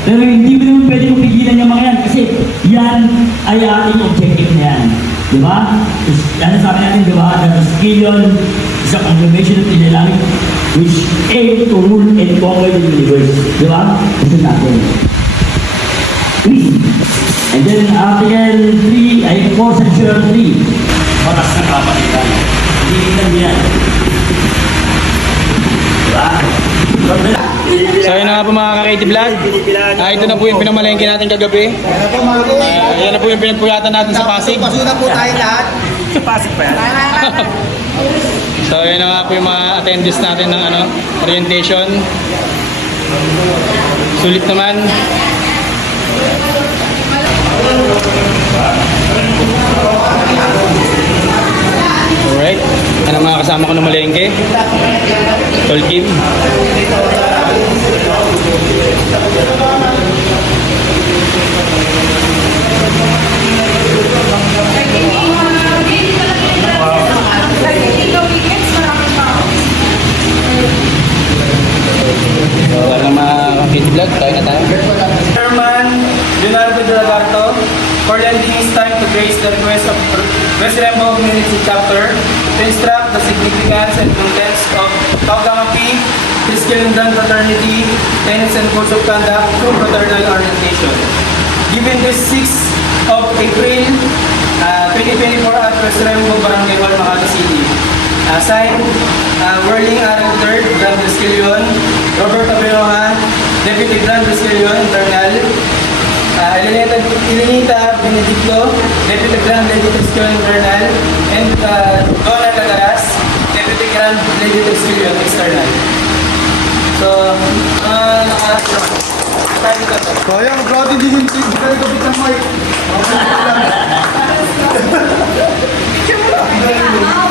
Pero hindi mo naman pwede kong pigilan yung mga yan kasi yan ay ating objective na yan. Di ba? Yan ang sabi natin, di ba? That the skillion is a combination of dynamic which aim to rule and conquer the universe. Di ba? Gusto natin. And then Article 3 ay 4 Section 3. Batas ng kapatiran. Hindi lang yan. Diba? So yun na nga po mga ka-KT Vlog. Ito na po yung pinamalengke natin kagabi. Yan na po yung pinagpuyatan natin sa Pasig. Pasuna po tayo lahat. Pasig pa yan. So yun na nga po yung mga attendees natin ng orientation. Sulit naman. Alright. Yan ang mga kasama ko na malengke. Tol Kim. Wala na mga KT Vlog. Tayo na tayo. Chairman Leonardo de Lagarto, for lending his time to grace the request of President Bo Community Chapter to instruct the significance and contents of Tau Gamma Phi Christian Fraternity, tenets and codes of conduct through fraternal orientation. Given this 6th of April 2024 at President Bo Barangay Hall, Makati City. Signed, Whirling Aaron III, Grand Escalion, Robert Aberoha, Deputy Grand Escalion, Internal, Elenita Benedicto, Deputy Grand Lady Escalion, Internal, and Donna Lagaras, Deputy Grand Lady Escalion, External. So, So yung crowd hindi hindi ka nagkabit ng mic. Okay lang.